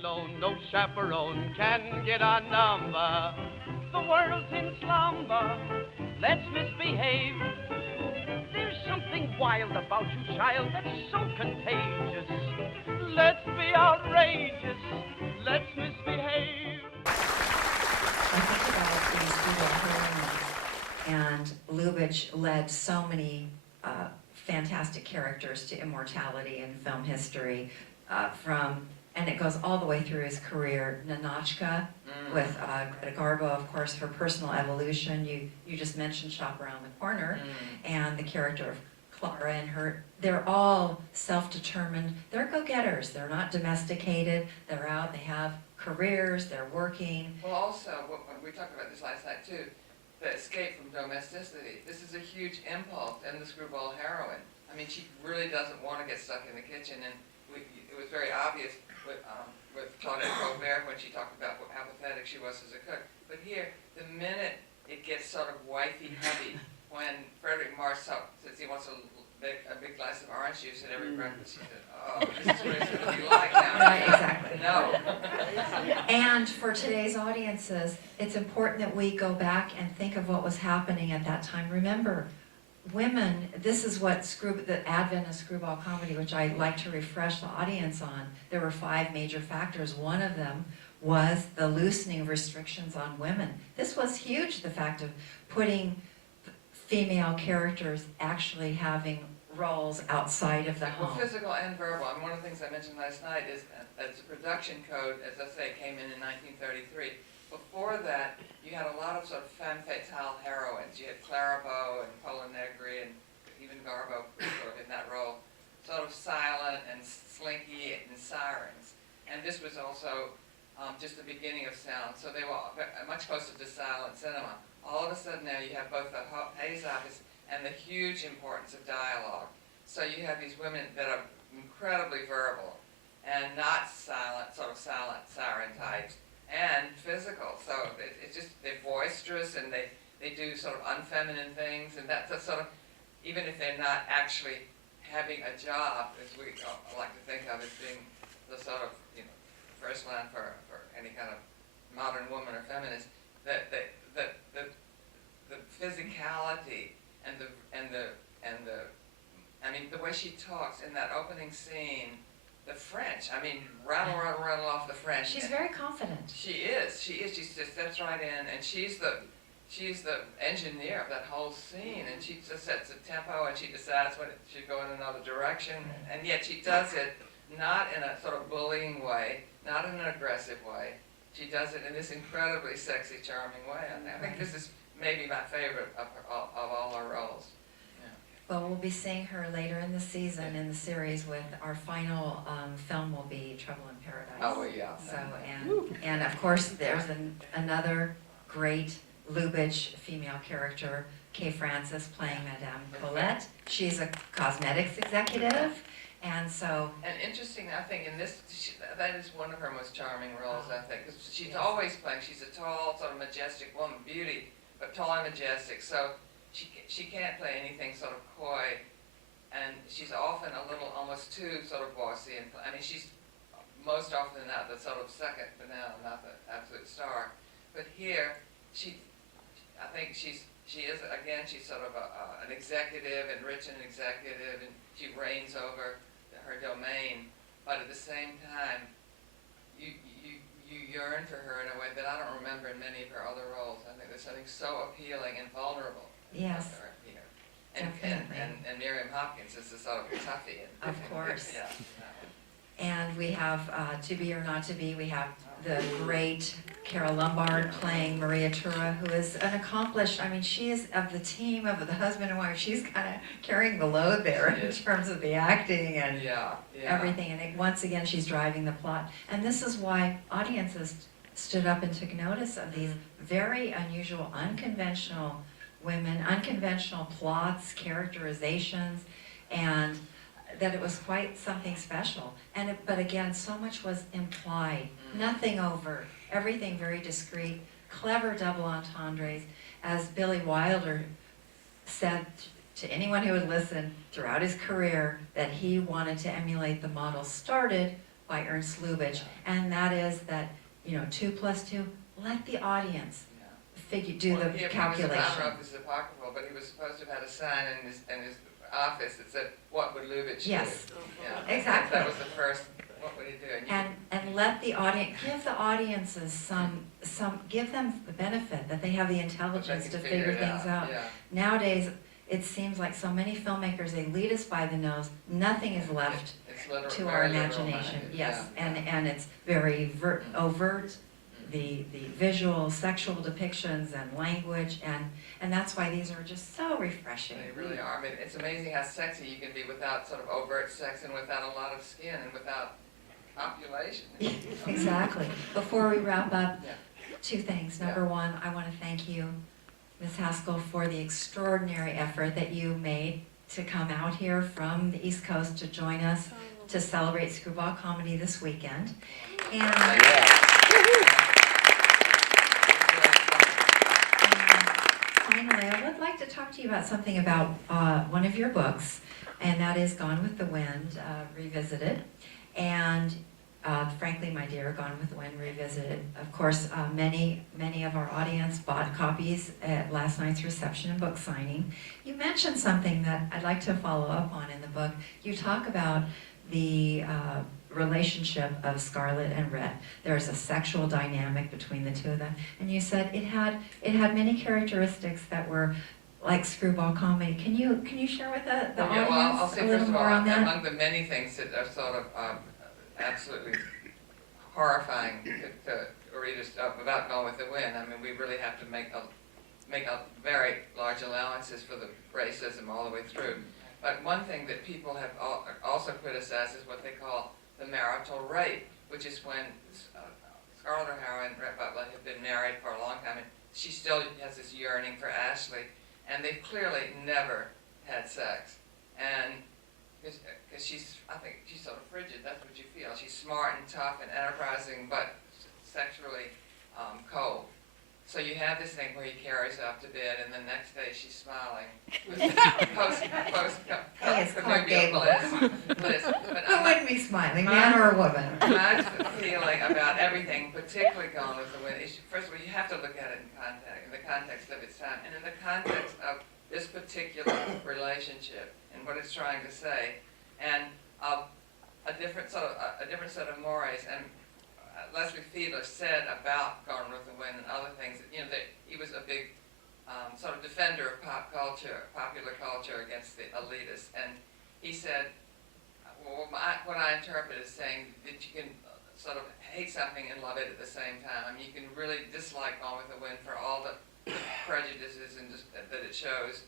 alone, no chaperone can get our number. The world's in slumber, let's misbehave. There's something wild about you, child, that's so contagious. Let's be outrageous, let's misbehave. I think about these Screwball Heroines, and Lubitsch led so many fantastic characters to immortality in film history, and it goes all the way through his career. Ninotchka with Greta Garbo, of course, her personal evolution. You just mentioned Shop Around the Corner, and the character of Clara and her. They're all self-determined. They're go-getters. They're not domesticated. They're out. They have careers. They're working. Well, also, we talked about this last night too, the escape from domesticity. This is a huge impulse in the Screwball Heroine. I mean, she really doesn't want to get stuck in the kitchen, and it was very obvious with Claudette Colbert when she talked about how pathetic she was as a cook. But here, the minute it gets sort of wifey-heavy, when Fredric Marsh says he wants a big glass of orange juice at every breakfast, she said, "Oh, this is what it's going to be like now." Right, exactly. No. And for today's audiences, it's important that we go back and think of what was happening at that time. Remember, women, this is what the advent of screwball comedy, which I like to refresh the audience on. There were 5 major factors. One of them was the loosening of restrictions on women. This was huge, the fact of putting female characters actually having roles outside of the home. Well, physical and verbal. I mean, one of the things I mentioned last night is that the production code, as I say, came in 1933. Before that, you had a lot of sort of femme fatale heroines. You had Clara Bow and Pola Negri and even Garbo sort of in that role, sort of silent and slinky and sirens. And this was also just the beginning of sound, so they were much closer to silent cinema. All of a sudden now you have both the Hayes office and the huge importance of dialogue. So you have these women that are incredibly verbal and not silent, sort of silent siren types, and physical. So it's just, they're boisterous and they do sort of unfeminine things, and that's sort of, even if they're not actually having a job, as we like to think of as being the sort of, first line for any kind of modern woman or feminist, that the physicality and the I mean, the way she talks in that opening scene, the French, I mean, rattle off the French. She's very confident. She is. She just steps right in, and she's the engineer of that whole scene, and she just sets the tempo, and she decides when it should go in another direction, and yet she does it not in a sort of bullying way, not in an aggressive way. She does it in this incredibly sexy, charming way. I think this is maybe my favorite of all her roles. Well, we'll be seeing her later in the season in the series with our final film will be Trouble in Paradise. Oh, yeah. So, and of course, there's another great Lubitsch female character, Kay Francis, playing Madame Colette. She's a cosmetics executive, and so... And interesting, I think, in this, that is one of her most charming roles, I think, because she's always playing, she's a tall, sort of majestic woman, beauty, but tall and majestic, so she can't play anything sort of coy, and she's often a little, almost too sort of bossy, and I mean, she's most often not the sort of second banana, not the absolute star, but here, I think she is, again, she's sort of an executive, enriched an executive, and she reigns over her domain, but at the same time, you yearn for her in a way that I don't remember in many of her other roles. I think there's something so appealing and vulnerable yes, about her here. And Miriam Hopkins is a sort of toughie. Of course. Yeah. And we have To Be or Not to Be. We have the great Carol Lombard playing Maria Tura, who is an accomplished, I mean, she is of the team of the husband and wife. She's kind of carrying the load there in terms of the acting and everything. And once again, she's driving the plot. And this is why audiences stood up and took notice of these very unusual, unconventional women, unconventional plots, characterizations, and that it was quite something special. But again, so much was implied, nothing overt, everything very discreet, clever double entendres. As Billy Wilder said to anyone who would listen throughout his career, that he wanted to emulate the model started by Ernst Lubitsch, and that is that, 2 plus 2, let the audience do the calculation. I don't know if this is apocryphal, but he was supposed to have had a sign in his office that said, "What would Lubitsch do?" Yes, Yeah, exactly. That was the first. What would he do? And let the audience, give the audiences give them the benefit that they have the intelligence to figure things out. Yeah. Nowadays, it seems like so many filmmakers, they lead us by the nose. Nothing is left to our imagination. Yes, and it's very overt. The visual, sexual depictions and language, and that's why these are just so refreshing. They really are. I mean, it's amazing how sexy you can be without sort of overt sex and without a lot of skin and without copulation. Exactly. Before we wrap up, 2 things. Number 1, I want to thank you, Ms. Haskell, for the extraordinary effort that you made to come out here from the East Coast to join us to celebrate Screwball Comedy this weekend. And finally, I would like to talk to you about something about one of your books, and that is Gone with the Wind, Revisited. And frankly, my dear, Gone with the Wind Revisited. Of course, many of our audience bought copies at last night's reception and book signing. You mentioned something that I'd like to follow up on in the book. You talk about the relationship of Scarlet and Rhett. There's a sexual dynamic between the 2 of them, and you said it had many characteristics that were like Screwball comedy. Can you share with the audience I'll say a little first of all, more on that? among the many things that are sort of absolutely horrifying to readers about Gone with the Wind, I mean, we really have to make a very large allowances for the racism all the way through. But one thing that people have also criticized is what they call the marital rape, which is when Scarlett O'Hara and Rhett Butler have been married for a long time, and she still has this yearning for Ashley, and they've clearly never had sex. And because I think she's sort of frigid, that's what you feel. She's smart and tough and enterprising, but sexually cold. So you have this thing where he carries her up to bed, and the next day she's smiling. Bliss. But Who wouldn't be smiling, man or a woman? My feeling about everything, particularly Gone with the Wind, is first of all, you have to look at it in the context of its time, and in the context of this particular relationship and what it's trying to say, and a different set of mores. And Leslie Fiedler said about Gone with the Wind and other things, that he was a big sort of defender of popular culture against the elitists. And he said, what I interpret as saying that you can sort of hate something and love it at the same time. I mean, you can really dislike Gone with the Wind for all the prejudices that it shows.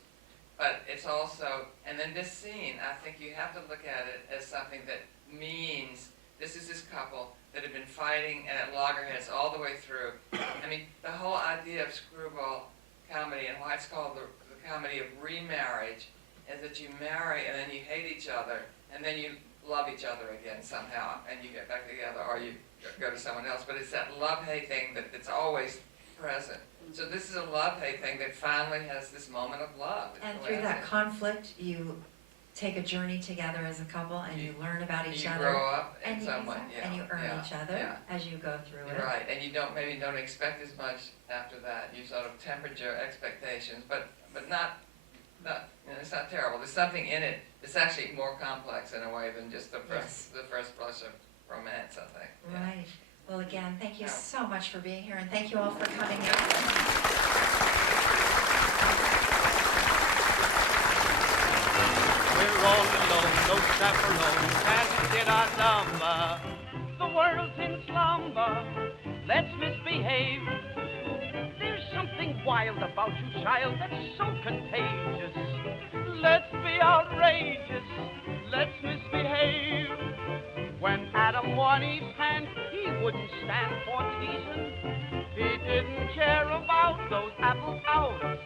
But it's also, and then this scene, I think you have to look at it as something that means this is this couple that have been fighting and at loggerheads all the way through. I mean, the whole idea of Screwball comedy and why it's called the comedy of remarriage is that you marry and then you hate each other and then you love each other again somehow and you get back together or you go to someone else. But it's that love-hate thing that's always present. So this is a love-hate thing that finally has this moment of love. And through that conflict, you take a journey together as a couple, and you learn about each other. You grow up in and some way, and you earn each other as you go through it. Right, and you maybe don't expect as much after that. You sort of tempered your expectations, but not it's not terrible. There's something in it that's actually more complex in a way than just the first blush of romance, I think. Right. Well, again, thank you so much for being here, and thank you all for coming out. We're all alone, no chaperone can get our number. The world's in slumber, let's misbehave. There's something wild about you, child, that's so contagious. Let's be outrageous, let's misbehave. When Adam won Eve's hand, he wouldn't stand for teasing. He didn't care about those apples out of